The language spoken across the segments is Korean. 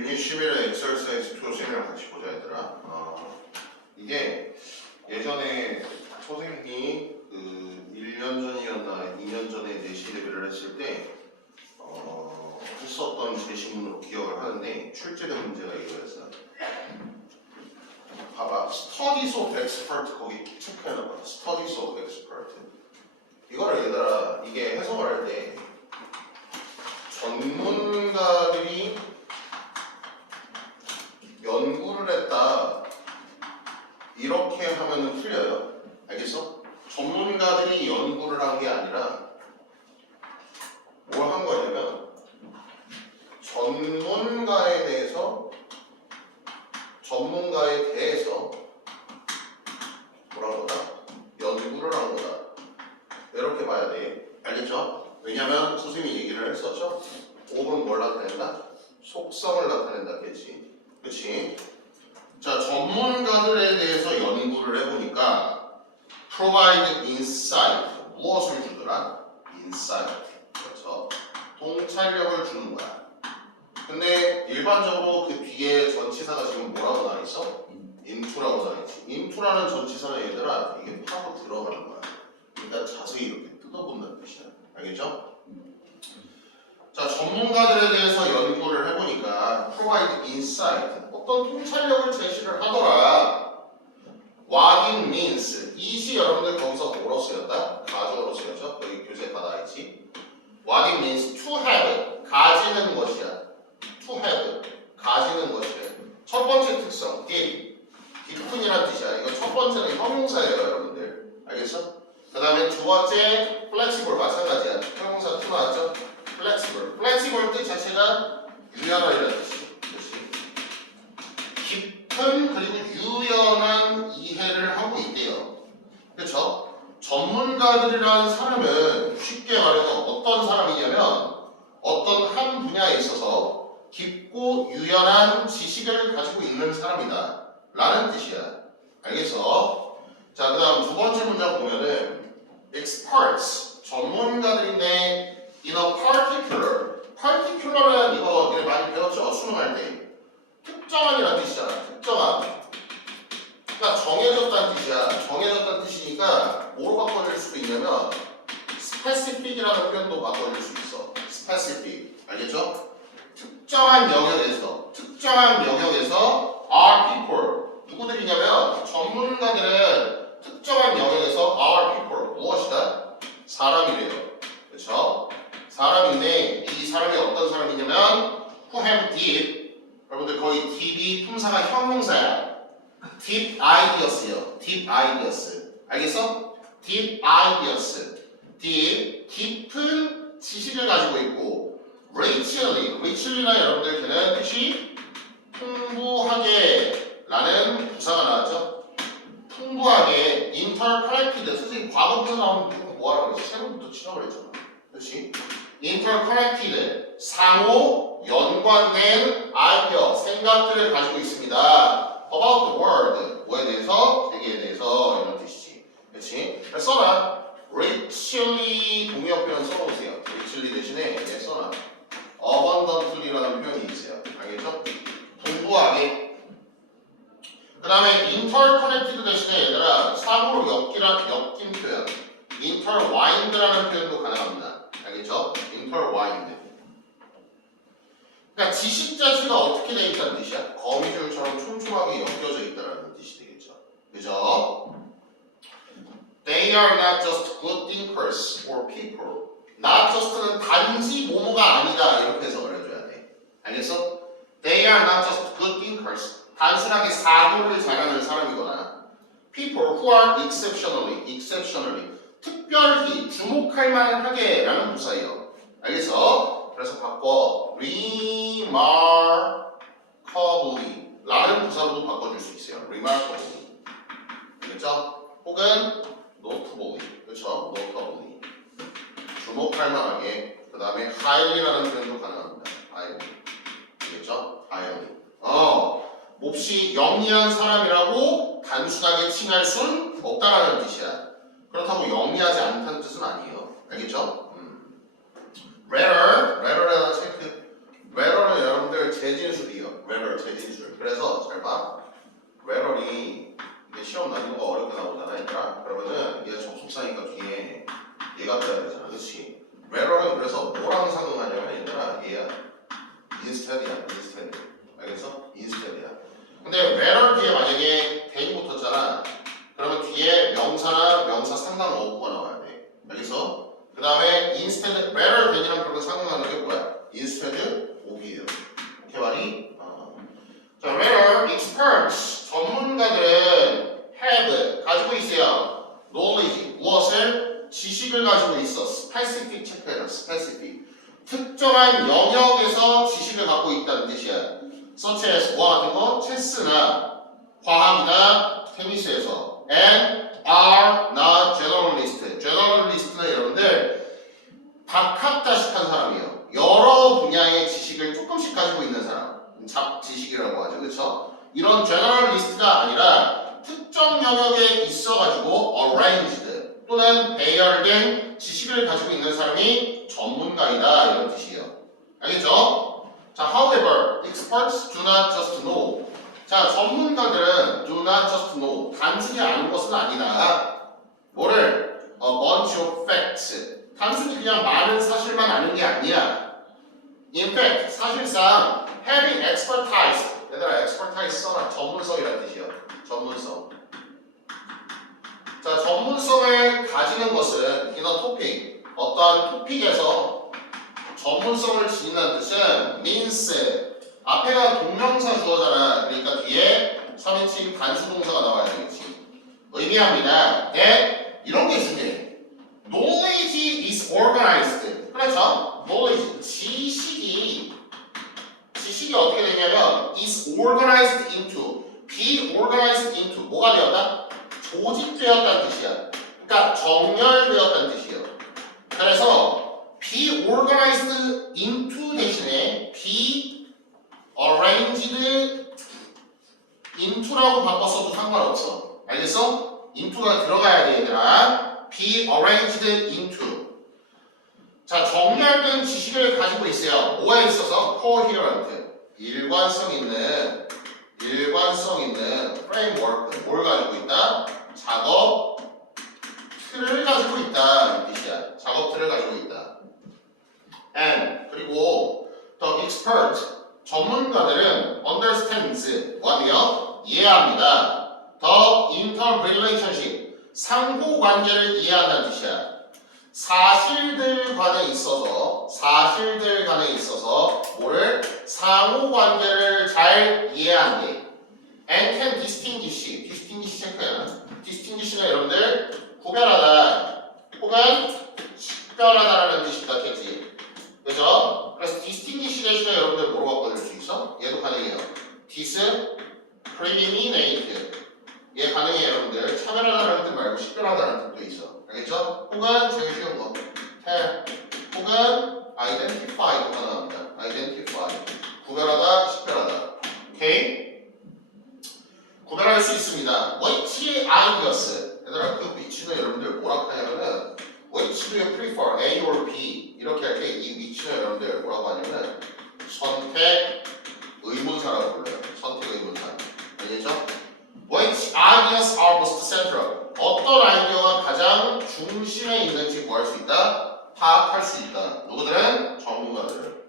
유닛 11의 엑서사이즈 표시를 같이 보자 얘들아. 이게 예전에 선생님이 그 1년 전이었나 2년 전에 내시 레벨을 했을 때 했었던 제시문으로 기억을 하는데 출제된 문제가 이거였어. 봐봐. Studies of Expert 거기 체크해놔봐. Studies of Expert. 이거를 얘들아 이게 해석을 할 때 전문가들이 연구를 했다 이렇게 하면은 틀려요. 알겠어? 전문가들이 연구를 한 게 아니라 뭘 한 거냐면 전문가에 대해서 뭐라고 하다? 연구를 한 거다. 이렇게 봐야 돼. 알겠죠? 왜냐면 선생님이 얘기를 했었죠? 5번 뭘 나타낸다? 속성을 나타낸다 했지. 그치? 자, 전문가들에 대해서 연구를 해보니까 provide insight. 무엇을 주더라? insight. 그래서 통찰력을 주는 거야. 근데 일반적으로 그 뒤에 전치사가 지금 뭐라고 나와있어? into라고 나와있지. into라는 전치사는 얘들아 이게 파고 들어가는 거야. 그러니까 자세히 이렇게 뜯어본다는 뜻이야. 알겠죠? 자, 전문가들에 대해서 연구를 해보니까 provide insight. 어떤 통찰력을 제시를 하더라. What it means. 이시 여러분들 거기서 뭐로 쓰였다? 가주어로 쓰였죠? 여기 교재에 다 나와있지. What it means to have. 가지는 것이야. To have. 가지는 것이야. 첫 번째 특성. 깊은이란 뜻이야. 이거 첫 번째는 형용사예요, 여러분들. 알겠어? 그 다음에 두 번째 flexible 마찬가지야. 형용사 to 나왔죠? flexible. flexible 뜻 자체가 유연하다는 뜻이야. 깊은 그리고 유연한 이해를 하고 있대요. 그렇죠? 전문가들이라는 사람은 쉽게 말해서 어떤 사람이냐면 어떤 한 분야에 있어서 깊고 유연한 지식을 가지고 있는 사람이다 라는 뜻이야. 알겠어? 자, 그 다음 두 번째 문장 보면은 experts 전문가들인데 in a particular는 이거 되게 많이 배웠죠? 수능할 때 특정한이라는 뜻이잖아. 특정한. 그러니까 정해졌다는 뜻이야. 정해졌다는 뜻이니까 뭐로 바꿔줄 수도 있냐면 specific이라는 표현도 바꿔줄 수 있어. specific. 알겠죠? 특정한 영역에서 are people. 누구들이냐면 전문가들은 특정한 영역에서 are people. 무엇이다? 사람이래요. 그렇죠? 사람인데 이 사람이 어떤 사람이냐면 who have deep. 여러분들 거의 deep이 품사가 형용사야. deep ideas요. deep ideas. 알겠어? deep ideas. deep 깊은 지식을 가지고 있고 richly나 여러분들 걔는 뜻이 풍부하게 라는 부사가 나왔죠. 풍부하게 interconnected. 선생님 과거부터 나오면 뭐하라고 그랬지? 세번부터 치라고 그랬잖아. 그렇지? interconnected 상호 연관된 idea 생각들을 가지고 있습니다. about the world 뭐에 대해서? 세계에 대해서 이런 뜻이지. 그렇지? 써놔. richly 동의어 표현 써보세요. richly 대신에 얘 써놔. abundantly라는 표현이 있어요. 알겠죠? 풍부하게. 그 다음에 interconnected 대신에 얘들아 사고로 엮인 표현 intertwined라는 표현도 가능합니다. 알겠죠? intertwined. 그러니까 지식 자체가 어떻게 되어 있다는 뜻이야? 거미줄처럼 촘촘하게 엮여져 있다는 뜻이 되겠죠. 그죠? They are not just good thinkers or people. Not just는 단지 뭐뭐가 아니다 이렇게 해석을 해줘야 돼. 알겠어? They are not just good thinkers. 단순하게 사고를 잘하는 사람이거나 people who are exceptionally 특별히 주목할 만하게 라는 부사예요. 알겠어? 그래서 바꿔 remarkably 라는 부사로도 바꿔줄 수 있어요. remarkably. 알겠죠? 혹은 notably. 그렇죠? notably. 주목할 만하게. 그 다음에 highly라는 표현도 가능합니다. highly. 알겠죠? highly. 몹시 영리한 사람이라고 단순하게 칭할 순 없다라는 뜻이야. 그렇다고 영리하지 않다는 뜻은 아니에요. 알겠죠? rather는 체크. rather는 여러분들 재진수리요. 그래서 잘 봐. where이 이게 시험 난이도가 어렵게 나오잖아, 얘들아. 그러면은 얘 접속사니까 뒤에 얘가 돼야 되잖아, 그렇지? where는 그래서 뭐랑 상응하냐면 얘들아, 얘야. instead이야, instead. 알겠어? instead이야. 근데 where 뒤에 만약에 대ing 붙었잖아. 그러면 뒤에 명사나 명사 상당 어구가 나와야 돼. 알겠어? 그 다음에 instead, where than이랑 그런 상응하는 게 뭐야? instead 오기예요. 이렇게 말이? 자, where experts, 전문가들은 have, 가지고 있어요. knowledge, 무엇을? 지식을 가지고 있어. specific 체크해라, specific. 특정한 영역에서 지식을 갖고 있다는 뜻이야. such as 뭐와 같은 거? 체스나 과학이나 테니스에서 and are not generalist. generalist는 여러분들 박학다식한 사람이에요. 여러 분야의 지식을 조금씩 가지고 있는 사람. 잡지식이라고 하죠. 그렇죠? 이런 generalist가 아니라 특정 영역에 있어가지고 arranged 또는 배열된 지식을 가지고 있는 사람이 전문가이다 이런 뜻이에요. 알겠죠? 자, however, experts do not just know. 자, 전문가들은 do not just know. 단순히 아는 것은 아니다. 뭐를? A bunch of facts. 단순히 그냥 많은 사실만 아는 게 아니야. In fact, 사실상 having expertise. 얘들아, expertise 써라. 전문성이라는 뜻이요. 전문성. 자, 전문성을 가지는 것은 in a topic. 어떠한 토픽에서 전문성을 지닌다는 뜻은 means. 앞에가 동명사 주어잖아. 그러니까 뒤에 3인칭 단수동사가 나와야 되겠지. 의미합니다. 이런 게 있으면 knowledge is organized. 그렇죠? knowledge, 지식이 어떻게 되냐면 is organized into, be organized into 뭐가 되었다? 조직되었다는 뜻이야. 그러니까 정렬되었다는 뜻이에요. 그래서 be organized into 대신에 be arranged into라고 바꿨어도 상관없어. 알겠어? into가 들어가야 돼, 얘들아. be arranged into. 자, 정렬된 지식을 가지고 있어요. 뭐에 있어서? coherent. 일관성 있는 framework. 뭘 가지고 있다? 작업 틀을 가지고 있다. 이 뜻이야. 작업 틀을 가지고 있다. and 그리고 the expert. 전문가들은 understands 뭐하며? 이해합니다. the interrelationship 상호관계를 이해한다는 뜻이야. 사실들 간에 있어서 뭐를? 상호관계를 잘 이해한대. and can distinguish 체크해라. distinguish는 여러분들 구별하다 혹은 식별하다라는 뜻이 있겠지. 그죠? 그래서 distinguish 대신에 여러분들 뭐로 바꿔줄 수 있어? 얘도 가능해요. discriminate. 얘 가능해요, 여러분들. 차별하다라는 뜻 말고 식별하다라는 뜻도 있어. 알겠죠? 혹은 제일 쉬운 거. tell. 혹은 identify도 가능합니다. identify. 구별하다, 식별하다. 오케이? 구별할 수 있습니다. which ideas. 얘들아, 그 위치는 여러분들 뭐라고 하냐면은 which do you prefer? A or B? 이렇게 할 때 이 위치는 여러분들 뭐라고 하냐면 선택 의문사라고 불러요. 선택 의문사. 알겠죠? Which ideas are most central? 어떤 아이디어가 가장 중심에 있는지 뭐 할 수 있다? 파악할 수 있다. 누구들은? 전문가들.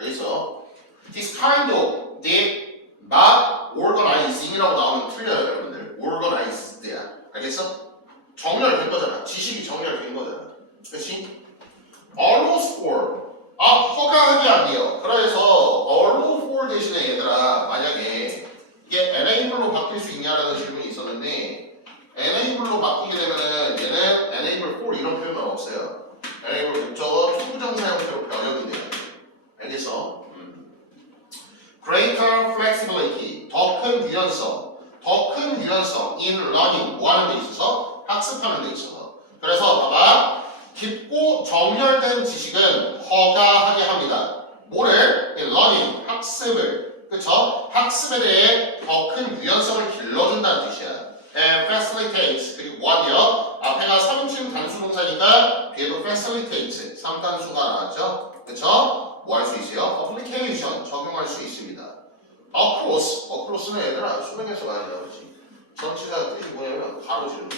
알겠어? This kind of deep, not organizing이라고 나오면 틀려요, 여러분들. organized야. 알겠어? 정렬된 거잖아. 지식이 정렬된 거잖아. 그렇지? allow for. 허가하기 안 돼요. 그래서 allow for 대신에 얘들아, 만약에 이게 enable로 바뀔 수 있냐라는 질문이 있었는데 enable로 바뀌게 되면은 얘는 enable for 이런 표현은 없어요. enable 목적어 투부정사 형태로 변형이 돼요. 알겠어? greater flexibility. 더 큰 유연성 in learning. 뭐 하는 데 있어서? 학습하는 데 있어서. 그래서 봐봐. 깊고 정렬된 지식은 허가하게 합니다. 뭐를? in learning. 학습을. 그쵸? 학습에 대해 더 큰 유연성을 길러준다는 뜻이야. and facilitates. 그리고 뭐하며? 앞에가 3인칭 단수동사니까 뒤에도 facilitates. 3단수가 나왔죠? 그쵸? 뭐 할 수 있어요? application. 적용할 수 있습니다. across는 얘들아 수능에서 많이 나오지. 전치사 뜻이 뭐냐면 가로지른다.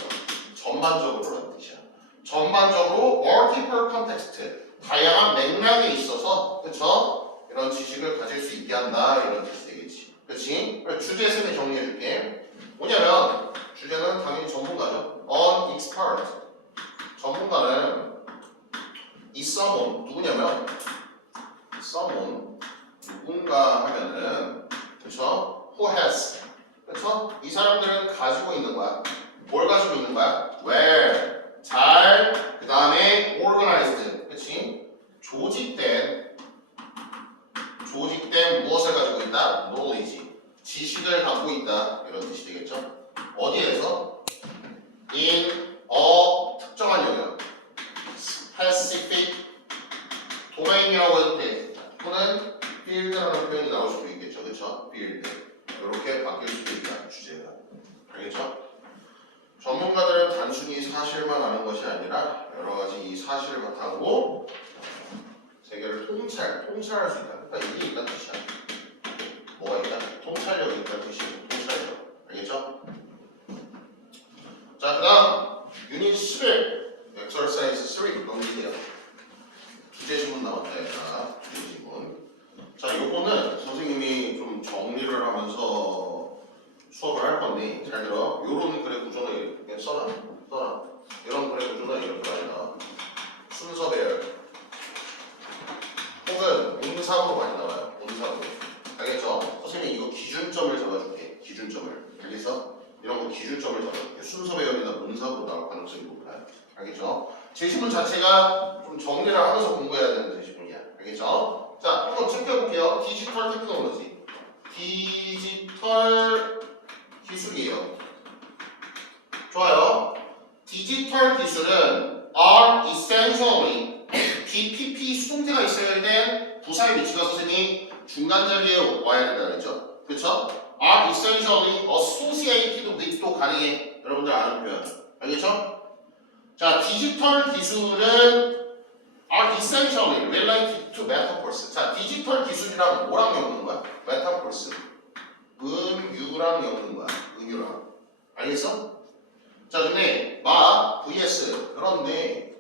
전반적으로라는 뜻이야. 전반적으로 multiple context, 다양한 맥락에 있어서, 그쵸? 이런 지식을 가질 수 있게 한다, 이런 뜻이 되겠지. 그치? 주제 3개 정리해줄게. 뭐냐면, 주제는 당연히 전문가죠. An expert. 전문가는 이 someone, 누구냐면, someone, 누군가 하면은, 그쵸? Who has. 그쵸? 이 사람들은 가지고 있는 거야. 뭘 가지고 있는 거야? Where. 잘, 그 다음에 organized, 그치? 조직된 무엇을 가지고 있다? knowledge, 지식을 갖고 있다, 이런 뜻이 되겠죠? 어디에서? in a 특정한 영역, specific 도메인이라고 해도 돼. 또는 field라는 표현이 나올 수도 있겠죠, 그쵸? field, 이렇게 바뀔 수도 있다, 주제가. 알겠죠? 전문가들은 단순히 사실만 아는 것이 아니라 여러 가지 이 사실을 바탕으로 세계를 통찰할 수 있다. 그러니까 이게 있다는 뜻이야. 뭐가 있다? 통찰력이 있다는 뜻이고, 통찰력. 알겠죠? 자, 그 다음 유닛 11 엑서사이즈 3 넘기세요. 주제 지문 남았다, 얘들아. 주제 지문. 자, 요거는 선생님이 좀 정리를 하면서 수업을 할 건데, 잘 들어. 요런 글의 구조는 이렇게 써놔. 이런 글의 구조는 이렇게 많이 나와. 순서 배열. 혹은 문사로 많이 나와요. 문사로. 알겠죠? 선생님이 이거 기준점을 잡아줄게. 기준점을. 알겠어? 이런 거 기준점을 잡아줄게. 순서 배열이나 문사로 나올 가능성이 높아요. 알겠죠? 제시문 자체가 좀 정리를 하면서 공부해야 되는 제시문이야. 알겠죠? 자, 한번 체크해볼게요. 디지털 테크놀로지. 디지털 기술이에요. 좋아요. 디지털 기술은 are essentially DPP 수동태가 있어야 된 부사의 위치가 선생님 중간 자리에 와야 된다 그랬죠? 그렇죠? are essentially associated with도 가능해. 여러분들 아는 표현. 알겠죠? 자, 디지털 기술은 are essentially related to metaphors. 자, 디지털 기술이랑 뭐랑 엮는 거야? metaphors. 은유랑 엮는 거야. 은유랑. 알겠어? 자, 근데 vs 그런데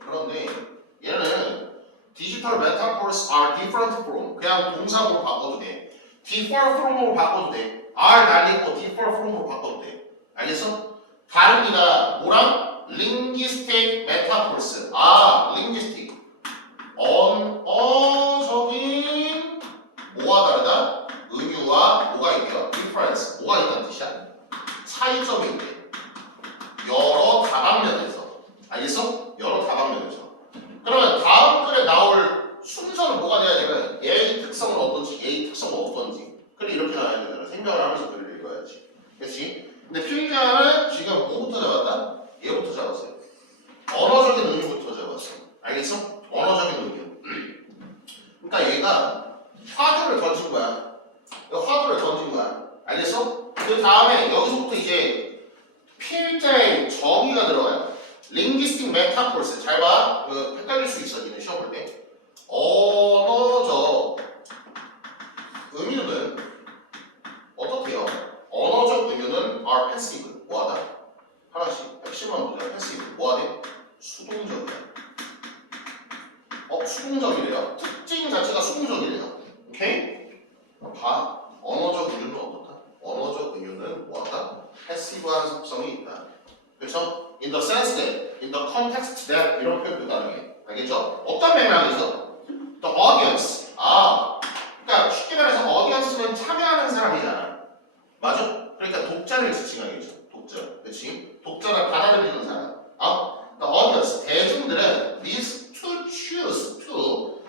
얘는 디지털 metaphors are different from, 그냥 동사로 바꿔도 돼. differ from으로 바꿔도 돼. are 날리고 differ from으로 바꿔도 돼. 알겠어? 다릅니다. 뭐랑? linguistic metaphors. linguistic. 언어적인 뭐가 다르다? 은유와 뭐가 있대요? difference. 뭐가 있다는 뜻이야? 차이점이 있대. 여러 다방면에서. 알겠어? 여러 다방면에서. 그러면 다음 글에 나올 순서는 뭐가 돼야 되면 얘의 특성은 어떤지, 얘의 특성은 어떤지. 글이 이렇게 나와야 되잖아. 생각을 하면서 글을 읽어야지. 그렇지? 근데 필기하는 지금 뭐부터 잡았다? 얘부터 잡았어요. 언어적인 은유부터 잡았어. 알겠어? 언어적인 은유. 그러니까 얘가 화두를 던진 거야. 화두를 던진 거야. 알겠어? 그 다음에 여기서부터 이제 필자의 정의가 들어가요. linguistic metaphors. 잘 봐. 헷갈릴 수 있어. 니는 시험 볼 때. 언어적 은유는 어떻게요? 언어적 은유는 are passive. 뭐하다? 하나씩 핵심만 보자. passive. 뭐하대? 수동적이야. 수동적이래요. 특징 자체가 수동적이래요. 오케이? 봐. 언어적 은유는 어떻다? 언어적 은유는 뭐하다? 패시브한 속성이 있다. 그렇죠? In the sense that, in the context that 이런 표현도 가능해. 알겠죠? 어떤 맥락에서? The audience. 그러니까 쉽게 말해서 audience는 참여하는 사람이잖아. 맞아? 그러니까 독자를 지칭하겠죠. 독자. 그렇지? 독자를 받아들이는 사람. The audience. 대중들은 needs to choose to.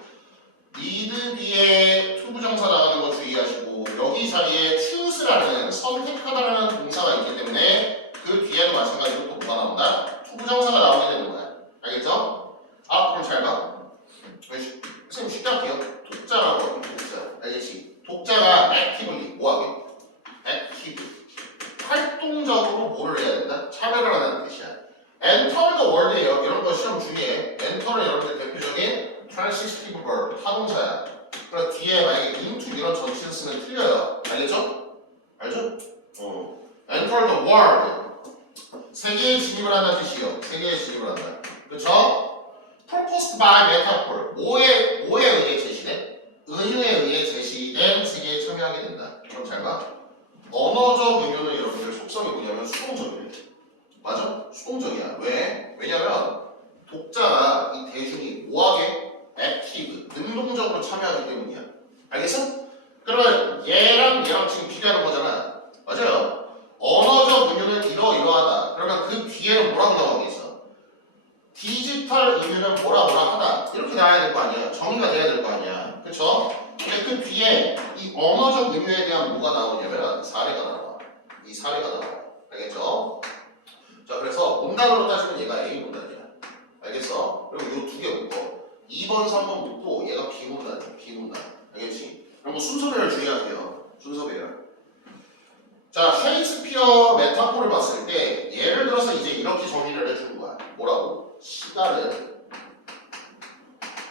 need 뒤에 to 부정사 나가는 거 주의하시고 여기 자리에 choose라는 선택하다라는 동사가 있기 때문에 그 뒤에도 마찬가지로 또 뭐가 나온다? to 부정사가 나오게 되는 거야. 알겠죠? 그럼 잘 봐. 선생님 쉽게 할게요. 독자라고 하면 독자. 알겠지? 독자가 actively 뭐하게? active. 활동적으로 뭐를 해야 된다? 참여를 하는 뜻이야. enter the world예요. 이런 거 시험 주의해. enter는 여러분들 대표적인 transitive verb 타동사야. 그럼 뒤에 만약에 into 이런 전치를 쓰면 틀려요. 알겠죠? 알죠? enter the world. 세계에 진입을 한다는 뜻이에요. 세계에 진입을 한다. 그렇죠? proposed by metaphor. 뭐에 의해 제시된? 은유에 의해 제시된 세계에 참여하게 된다. 그럼 잘 봐. 언어적 은유는 여러분들 속성이 뭐냐면 수동적이래. 맞아? 수동적이야. 왜? 왜냐면 독자가 이 대중이 뭐하게? 액티브, 능동적으로 참여하기 때문이야. 알겠어? 그러면 얘랑 지금 비교하는 거잖아. 맞아요? 언어적 은유는 이러이러하다. 그러면 그 뒤에는 뭐라고 나오고 있어? 디지털 은유는 뭐라 하다. 이렇게 나와야 될 거 아니야. 정의가 돼야 될 거 아니야. 그쵸? 근데 그 뒤에 이 언어적 은유에 대한 뭐가 나오냐면 사례가 나와. 이 사례가 나와. 알겠죠? 자, 그래서 문단으로 따지면 얘가 A 문단이야. 알겠어? 그리고 이 두 개 묶어. 2번, 3번 묶고 얘가 B 문단이야. B 문단. 알겠지? 그리고 순서 배열 주의하세요. 순서 배열. 자, 셰익스피어 메타포를 봤을 때 예를 들어서 이제 이렇게 정의를 해주는 거야. 뭐라고? 시간은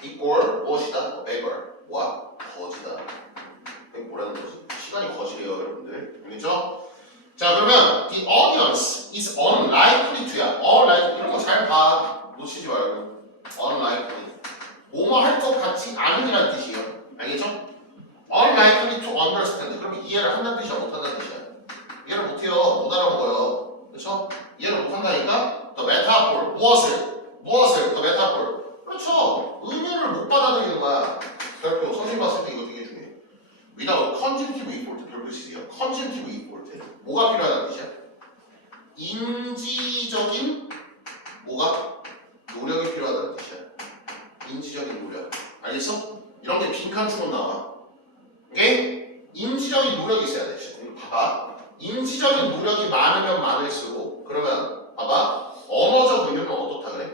equal 무엇이다? beggar. 뭐야? 거지다. 이게 뭐라는 거지? 시간이 거지래요, 여러분들. 알겠죠? 자, 그러면 the audience is unlikely to야. unlikely 이런 거 잘 봐. 놓치지 말고. unlikely. 뭐뭐 할 것 같지 않은이라는 뜻이에요. 알겠죠? unlikely to understand. 그러면 이해를 한다는 뜻이야, 못한다는 뜻이야. 이해를 못해요. 못 알아먹어요. 그렇죠? 이해를 못한다니까 the metaphor. 무엇을 the metaphor. 그렇죠. 의미를 못 받아들이는 거야. 별표 선생님 봤을 때 이거 되게 중요해. without conjunctive equal 별표 쓰세요. conjunctive equal 뭐가 필요하다는 뜻이야? 인지적인 뭐가? 노력이 필요하다는 뜻이야. 인지적인 노력. 알겠어? 이런 게 빈칸처럼 나와. 오케이? 인지적인 노력이 있어야 돼. 봐봐. 인지적인 노력이 많으면 많을수록 그러면 봐봐. 언어적 은유는 어떻다 그래?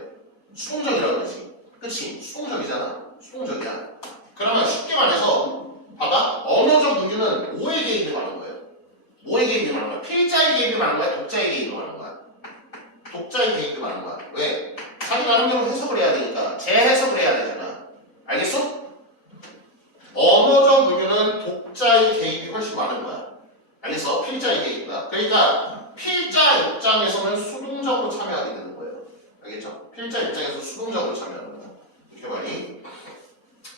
수동적이라고 그러지. 그치? 수동적이잖아. 수동적이야. 그러면 쉽게 말해서 봐봐. 언어적 은유는 뭐에 개입이 많은 거예요? 뭐에 개입이 많은 거야? 필자의 개입이 많은 거야? 독자의 개입이 많은 거야? 독자의 개입이 많은 거야. 왜? 자기 나름대로 해석을 해야 되니까 재해석을 해야 되잖아. 알겠어? 언어적 은유는 독자의 개입이 훨씬 많은 거야. 알겠어? 필자의 개입이다. 그러니까 필자 입장에서는 수동적으로 참여하게 되는 거예요. 알겠죠? 필자 입장에서 수동적으로 참여하는 거야. 이렇게 말이.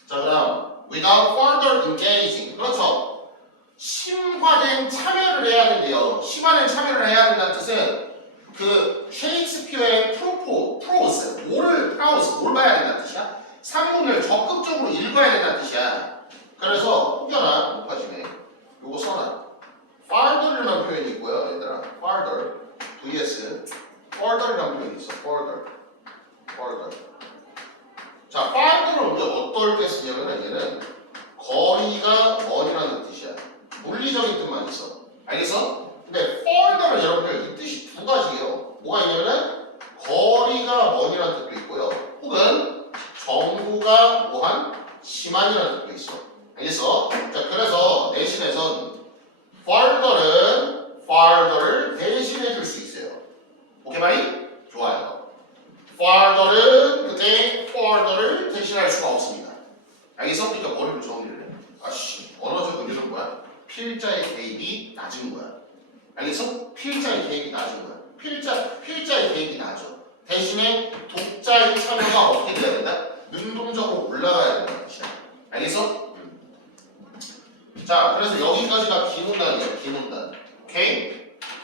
자, 그다음 without further engaging. 그렇죠? 심화된 참여를 해야 된대요. 심화된 참여를 해야 된다는 뜻은 그 셰익스피어의 프로스, 뭘 봐야 된다는 뜻이야? 산문을 적극적으로 읽어야 된다는 뜻이야. 그래서 혹여나 높아지네. 요거 써놔. farther라는 표현이 있고요, 얘들아. farther, vs further라는 표현이 있어. further. 자, farther는 우리가 어떨 때 쓰냐면은 얘는 거리가 먼이라는 뜻이야. 물리적인 뜻만 있어. 알겠어? 근데 further는 여러분들 이 뜻이 두 가지예요. 뭐가 있냐면은 거리가 먼이라는 뜻도 있고요. 혹은 정보가 뭐한 심한이라는 뜻도 있어. 알겠어? 자, 그래서 내신에선 farther를 대신해 줄 수 있어요. 오케이 말이? 좋아요. farther는 그때 further를 대신할 수가 없습니다. 알겠어? 그러니까 머리를 정리를 해. 아씨, 언어적 은유는 뭐야? 필자의 개입이 낮은 거야. 알겠어? 필자의 개입이 낮은 거야. 필자의 개입이 낮아. 대신에 독자의 참여가 어떻게 돼야 된다? 능동적으로 올라가야 된다는 뜻이야. 알겠어? 자, 그래서 여기까지가 기문단이에요. 기문단. 오케이?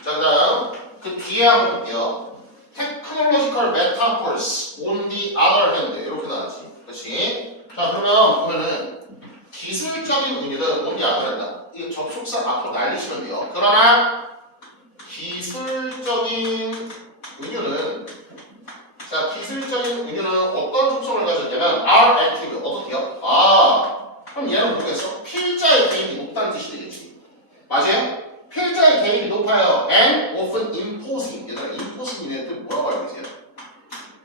자, 그 다음 그 뒤에 한번 볼게요. Technological metaphors on the other hand. 이렇게 나왔지. 그렇지? 자, 그러면 보면은 기술적인 은유는 on the other hand. 이 접속사 앞으로 날리시면 돼요. 그러나 기술적인 은유는 어떤 속성을 가졌냐면 are active. 어떻게요? 그럼 얘는 모르겠어. 필자의 개입이 높다는 뜻이 되겠지. 맞아요? 필자의 개입이 높아요. And often imposing. 얘들아, imposing이네 뜻 뭐라고 알고 계세요?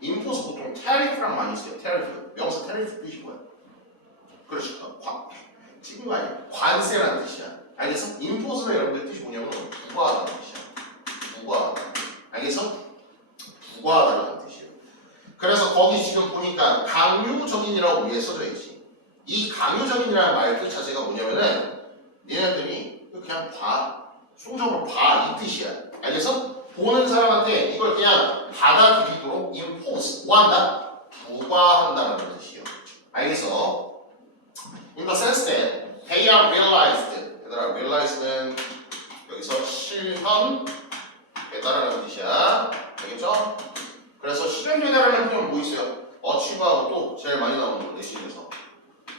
impose 보통 tariff랑 많이 써요. tariff. 명사 tariff 뜻이 뭐야? 그렇지. 찍은 거 아니야. 관세라는 뜻이야. 알겠어? impose는 여러분들 뜻이 뭐냐면 부과하다는 뜻이야. 부과하다. 알겠어? 부과하다는 뜻이에요. 그래서 거기 지금 보니까 강요적인이라고 위에 써져 있지. 이 강요적인이라는 말 뜻 자체가 뭐냐면은 얘네들이 그냥 봐. 순정을 봐. 이 뜻이야. 알겠어? 보는 사람한테 이걸 그냥 받아들이도록 impose, 뭐 한다? 부과한다는 뜻이에요. 알겠어? In the sense that they are realized. 얘들아, realize는 여기서 실현되다라는 뜻이야. 알겠죠? 그래서 실현되다라는 표현 뭐 있어요? achieve하고 또 제일 많이 나오는 거 내신에서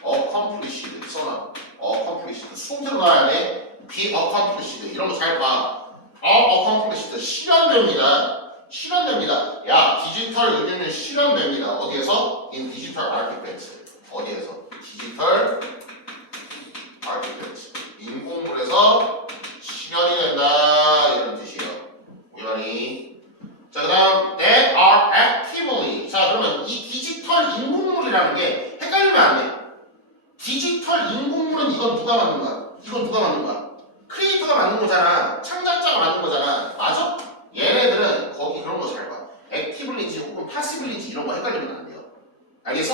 accomplished 써놔. accomplished 수동태로 나와야 돼. be accomplished 이런 거 잘 봐. accomplished 실현됩니다. 실현됩니다. 야, 디지털 의료는 실현됩니다. 어디에서? in digital architecture. 어디에서? 디지털 architecture. 인공물에서 실현이 된다 이런 뜻이에요. 우연히. 자, 그다음 that are actively. 자, 그러면 이 디지털 인공물이라는 게 헷갈리면 안 돼. 디지털 인공물은 이건 누가 만든 거야? 이건 누가 만든 거야? 크리에이터가 만든 거잖아. 창작자가 만든 거잖아. 맞아? 얘네들은 거기 그런 거 잘 봐. 액티블리지 혹은 파시블리지 이런 거 헷갈리면 안 돼요. 알겠어?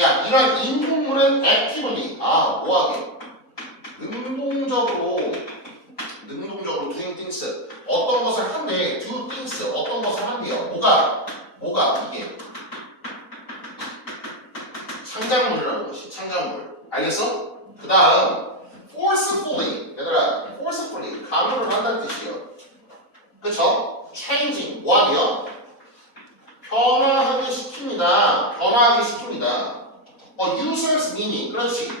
야, 이런 인공물은 액티블리. 뭐하게? 능동적으로 doing things. 어떤 것을 한대. do things. 어떤 것을 한대요. 뭐가 이게 창작물이라는 것이 창작물. 알겠어? 그 다음 forcefully. 얘들아, forcefully 강요를 한다는 뜻이에요. 그쵸? changing 뭐하게요? 변화하게 시킵니다. 변화하게 시킵니다. users meaning. 그렇지.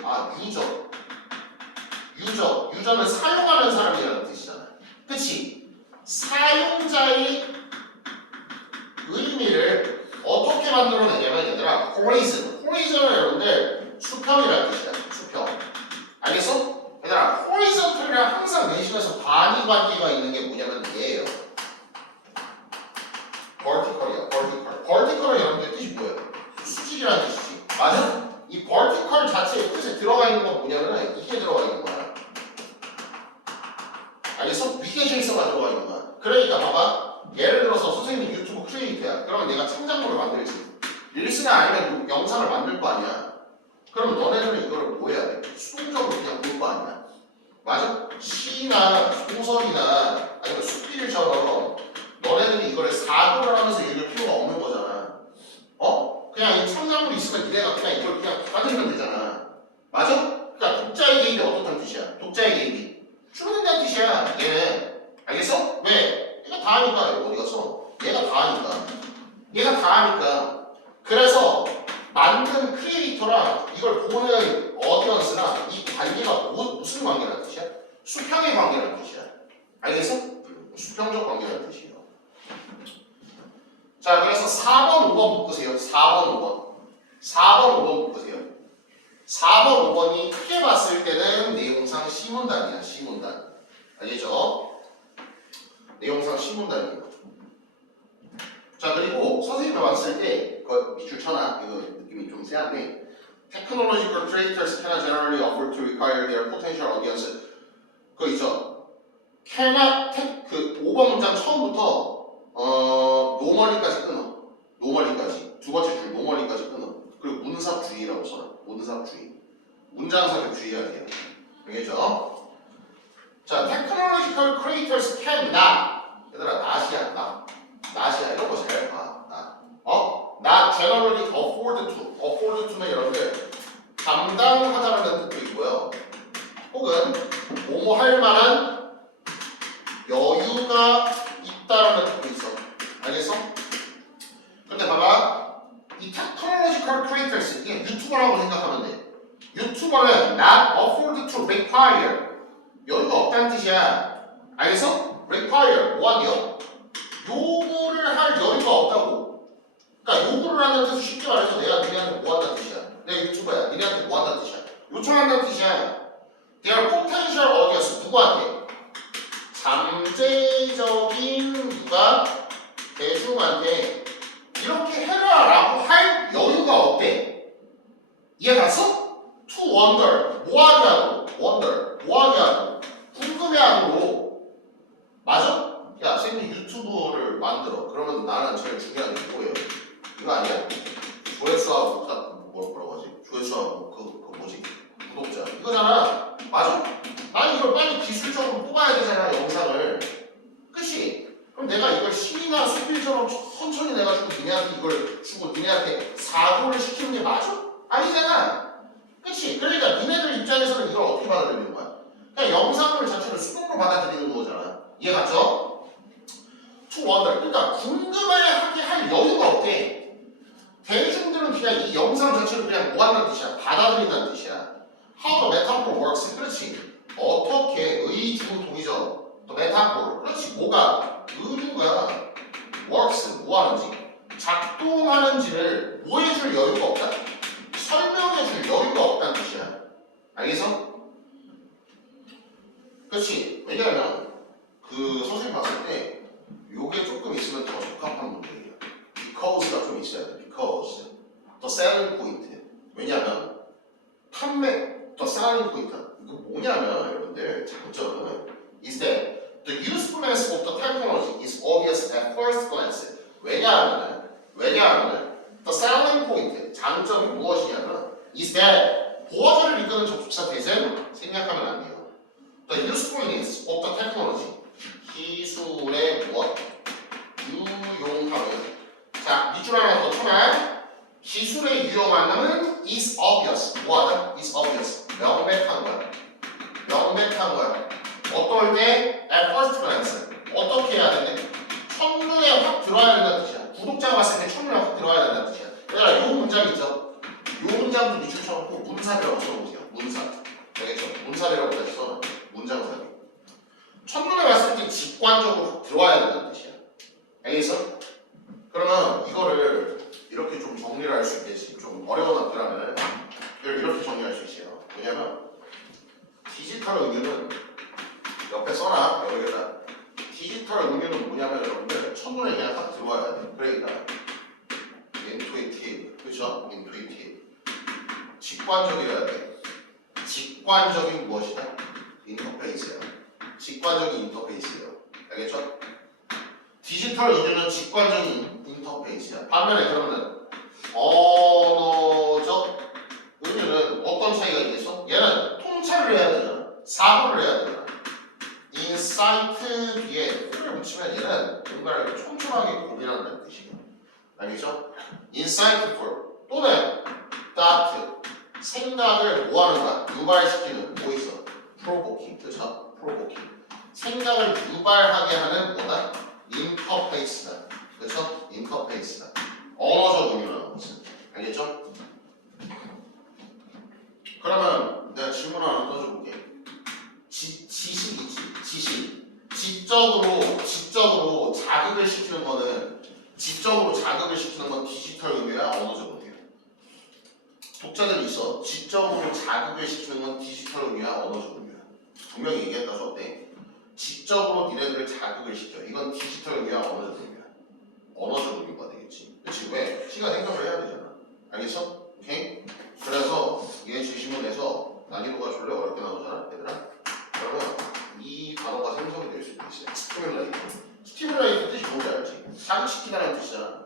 유저는 사용하는 사람이라는 뜻이잖아. 그치? 사용자의 의미를 어떻게 만들어내냐면 얘들아 horizon을 여러분들 수평이라는 뜻이야. 수평. 알겠어? 얘들아 horizontal이랑 항상 내신에서 반의 관계가 있는 게 뭐냐면 얘예요. vertical이야. vertical은 여러분들 뜻이 뭐예요? 수직이라는 뜻이지. 맞아? 이 vertical 자체의 뜻에 들어가 있는 건 뭐냐면 이게 들어가 있는 거야. 알겠어? 위계질서가 들어가 있는 거야. 그러니까 봐봐. 예를 들어서 선생님이 유튜브 크리에이터야. 그러면 내가 창작물을 만들지. 릴스나 아니면 영상을 만들 거 아니야. 그러면 너네들은 이걸 뭐 해야 돼? 수동적으로 그냥 볼 거 아니야. 맞아? 시나 소설이나 아니면 수필처럼 너네들이 이걸 사고를 하면서 읽을 필요가 없는 거잖아. 그냥 이 창작물이 있으면 니네가 그냥 이걸 그냥 받으면 되잖아. 맞아? 그러니까 독자의 개입이 어떻다는 뜻이야? 독자의 개입이 줄어든다는 뜻이야. 얘는. 알겠어? 왜? 얘가 다 하니까. 어디 갔어? 얘가 다 하니까. 그래서 만든 크리에이터랑 이걸 보는 어디언스나 이 관계가 무슨 관계라는 뜻이야? 수평의 관계라는 뜻이야. 알겠어? 수평적 관계라는 뜻이에요. 자, 그래서 4번, 5번 묶으세요. 4번, 5번 묶으세요. 4번, 5번이 크게 봤을 때는 내용상 시문단이야. 시문단. 알겠죠? 내용상 시문단이에요. 자, 그리고 선생님이 왔을 때 그 밑줄 쳐놔. 이거 느낌이 좀 세한데 Technological creators cannot generally afford to require their potential audience. 그거 있죠? cannot, 그 5번 문장 처음부터 노멀리까지 끊어. 노멀리까지. 두 번째 줄 노멀리까지 끊어. 그리고 문sab주의라고 써라. 문sab주의. 문장석에 주의해야 돼요. 알겠죠? 자, technological creators cannot. 얘들아, not이야. 이런 거 잘 봐. not generally afford to. afford to는 여러분들 감당하다라는 뜻도 있고요. 혹은 뭐뭐 할 만한 여유가 있다라는 뜻도 있어. 알겠어? 근데 봐봐. 이 technological creators, 이게 유튜버라고 생각하면 돼. 유튜버는 not afford to require. 여유가 없다는 뜻이야. 알겠어? require, 뭐하게요? 요구를 할 여유가 없다고. 그러니까 요구를 한다는 뜻은 쉽게 말해서 내가 니네한테 뭐 한다는 뜻이야. 내가 유튜버야. 니네한테 뭐 한다는 뜻이야. 요청한다는 뜻이야. their potential audience, 누구한테? 잠재적인 누가 대중한테 이렇게 해라 라고 할 여유가 없대. 이해 갔어? to wonder, 뭐하게 하고 wonder, 뭐하게 하고 궁금해하고. 맞아? 야, 쌤이 유튜브를 만들어. 그러면 나는 제일 중요한 게 뭐예요? 이거 아니야? 조회수하고 뭐라고 하지? 조회수하고 그거 니네한테 사고를 시키는 게 맞아? 아니잖아. 그치? 그러니까 니네들 입장에서는 이걸 어떻게 받아들이는 거야? 그냥 영상물 자체를 수동으로 받아들이는 거잖아. 이해 갔죠? To wonder. 그러니까 궁금해하게 할 여유가 없대. 대중들은 그냥 이 영상 자체를 그냥 뭐 한다는 뜻이야? 받아들인다는 뜻이야. How the metaphor works. 그렇지. 어떻게 의중 동의죠. 또 metaphor. 그렇지. 뭐가 의류가 works. 뭐 하는지 작동하는지를 뭐 해줄 여유가 없다? 설명해줄 여유가 없다는 뜻이야. 알겠어? 그렇지. 왜냐하면 그 선생님 봤을 때 요게 조금 있으면 더 적합한 문제예요. Because가 좀 있어야 돼. Because the selling point. 왜냐하면 판매 the selling point. 이거 뭐냐면 여러분들 장점은 is that the usefulness of the technology is obvious at first glance. 왜냐하면 the selling point 장점이 무엇이냐면 is that 보호자를 이끄는 접속사 대신 생략하면 안 돼요. The usefulness of the technology 기술의 무엇? 유용함은 자, 밑줄 하나 더 쳐놔. 기술의 유용함은 is obvious. 뭐하다? is obvious. 명백한 거야. 명백한 거야. 어떨 때? at first glance. 어떻게 해야 되는데? 첫눈에 확 들어와야 된다는 뜻이야. 구독자가 봤을 때 첫눈에 확 들어와야 된다는 뜻이야. 그러니까 요 문장 있죠? 요 문장도 밑줄 쳐놓고 문사비라고 써보세요. 문사. 알겠죠? 문사비라고 다시 써놔. 문장사비. 첫눈에 봤을 때 직관적으로 들어와야 된다는 뜻이야. 알겠어? 그러면 이거를 이렇게 좀 정리를 할 수 있겠지. 좀 어려운 학교라면 이렇게 정리할 수 있어요. 왜냐면 디지털 응유는 옆에 써놔. 여기다. 디지털 응유는 뭐냐면 여러분들 첫눈에 그냥 딱 들어와야 돼. 그러니까 intuitive. 그렇죠? intuitive. 직관적이어야 돼. 직관적인 무엇이다? 인터페이스야. 직관적인 인터페이스예요. 알겠죠? 디지털 의류는 직관적인 인터페이스야. 반면에 그러면 언어적 의류는 어떤 차이가 있겠어? 얘는 통찰을 해야 되잖아. 사고를 해야 되잖아. 인사이트 뒤에 풀을 붙이면 얘는 뭔가를 촘촘하게 고민한다는 뜻이에요. 알겠죠? 인사이트풀 또는 다트 생각을 뭐하는가? 유발시키는 뭐 있어? 프로보킹. 그렇죠? 프로보킹. 생각을 유발하게 하는 뭐다? 인터페이스다. 그렇죠? 인터페이스다. 언어적 의미라는 것은. 알겠죠? 그러면 내가 질문 하나 떠줘볼게. 지식이지. 지식. 지적으로 자극을 시키는 거는 지적으로 자극을 시키는 건 디지털 의미야? 언어적 의미야? 독자들이 있어. 지적으로 자극을 시키는 건 디지털 의미야? 언어적 의미야? 분명히 얘기했다 저 어때? 지적으로 니네들을 자극을 시켜. 이건 디지털 의미야? 언어적 의미야? 언어적 의미가 되겠지. 그렇지? 왜? 시가 생각을 해야 되잖아. 알겠어? 오케이? 그래서 얘 지시문에서 난이도가 졸래 어렵게 나오잖아 얘들아. 그러면 이 단어가 생성이 될 수도 있어요. 스티뮬레이트. 스티뮬레이트 뜻이 뭔지 알지? 자극시키다는 뜻이잖아.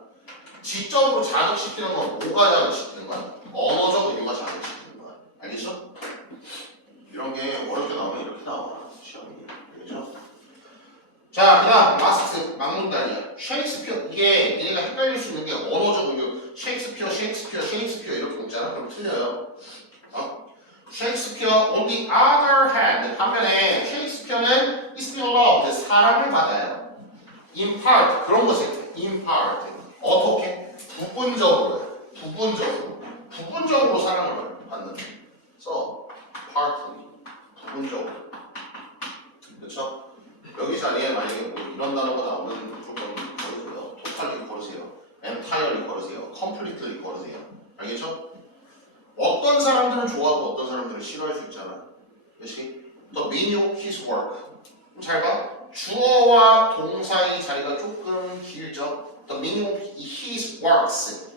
지적으로 자극시키는 건 뭐가 자극시키는 거야? 언어적 의미가 자극시키는 거야. 알겠어? 이런 게 어렵게 나오면 이렇게 나와. 시험이. 알겠죠? 자, 그 다음 라스트 막문단이야. 셰익스피어. 이게 얘네가 헷갈릴 수 있는 게 언어적 의미. 셰익스피어 이렇게 묻잖아. 그럼 틀려요. 셰익스피어 on the other hand 반면에 셰익스피어는 is being loved 사랑을 받아요. in part 그런 것에 in part 어떻게? 부분적으로 사랑을 받는. So partly 부분적으로. 그렇죠? 여기 자리에 만약에 뭐 이런 단어가 나오면 조금 걸으세요. totally 걸으세요. entirely 걸으세요. completely 걸으세요. 알겠죠? 어떤 사람들은 좋아하고 어떤 사람들은 싫어할 수 있잖아. 그렇지? The meaning of his work. 잘 봐. 주어와 동사의 자리가 조금 길죠. The meaning of his works.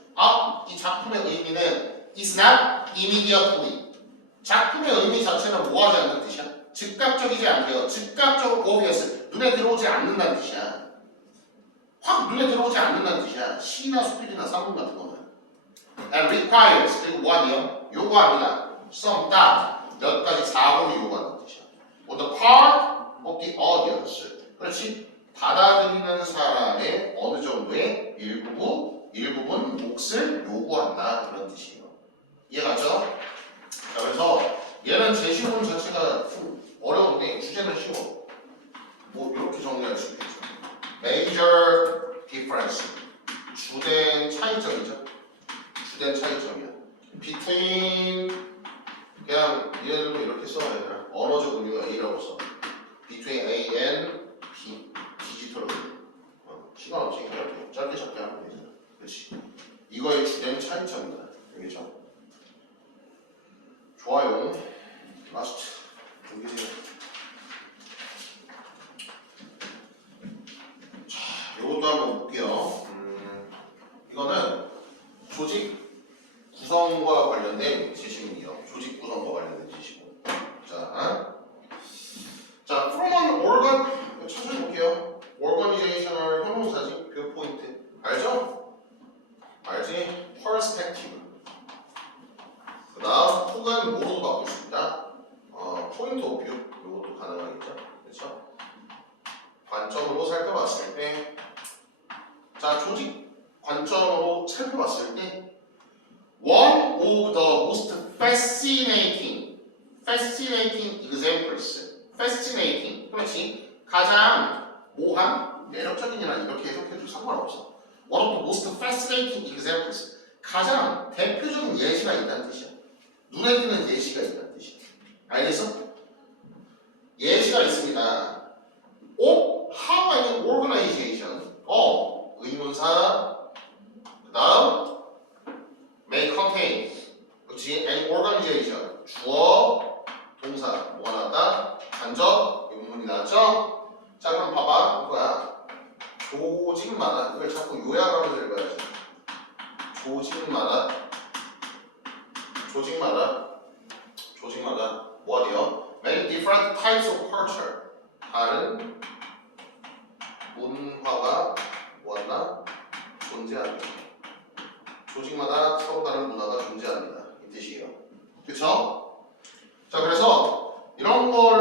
이 작품의 의미는 is not immediately. 작품의 의미 자체는 뭐하지 않는 뜻이야? 즉각적이지 않대요. 즉각적으로 obvious. 눈에 들어오지 않는다는 뜻이야. 확 눈에 들어오지 않는다는 뜻이야. 시나 수필이나 사문 같은 거는. And requires 그리고 뭐하니요? 요구합니다. some thought 몇 가지 사고를 요구하는 뜻이야. On the part of the audience. 그렇지? 받아들이는 사람의 어느 정도의 일부 일부분 몫을 요구한다 그런 뜻이에요. 이해가죠? 자, 그래서 얘는 제시문 자체가 좀 어려운데 주제는 쉬워. 뭐 이렇게 정리할 수 있겠죠. Major difference. 주된 차이점이죠. 주된 차이점이야. Between 그냥 얘네들도 이렇게 써야 되나? 언어적 의미가 A라고 써. Between A and B. 디지털 의미. 시간 없으니까 이렇게 짧게 잡게 하면 되잖아. 그렇지. 이거의 주된 차이점이다. 알겠죠? 좋아요. 라스트. 여기세요. 자, 이것도 한번 볼게요. 이거는 조직 구성과 관련된 지식이에요. 조직 구성과 관련된 지식이고. 자, from an organ 천천히 볼게요. organizational 형용사지 그 포인트 알죠? 알지? perspective. 그다음 혹은 뭐로도 바꿀 수 있다. 포인트 오브 뷰 이것도 가능하겠죠. 그렇죠? 관점으로 살펴봤을 때, 자 조직 관점으로 살펴봤을 때, one of the most fascinating examples. fascinating. 그렇지. 가장 모한, 매력적인이나 이렇게 해석해도 상관없어. one of the most fascinating examples. 가장 대표적인 예시가 있다는 뜻이야. 눈에 띄는 예시가 있다는 뜻이야. 알겠어? 예시가 있습니다. how an organization. 의문사. 그 다음 may contain. 그렇지. an organization. 주어, 동사. 뭐가 나왔다? 간접, 용문이 나왔죠? 자, 그럼 봐봐. 이거야. 조직마다, 이걸 자꾸 요약하면서 읽어야지. 조직마다 뭐 어디요? Many different types of culture. 다른 문화가 뭐한다? 존재합니다. 조직마다 서로 다른 문화가 존재합니다. 이 뜻이에요. 그쵸? 자, 그래서 이런 걸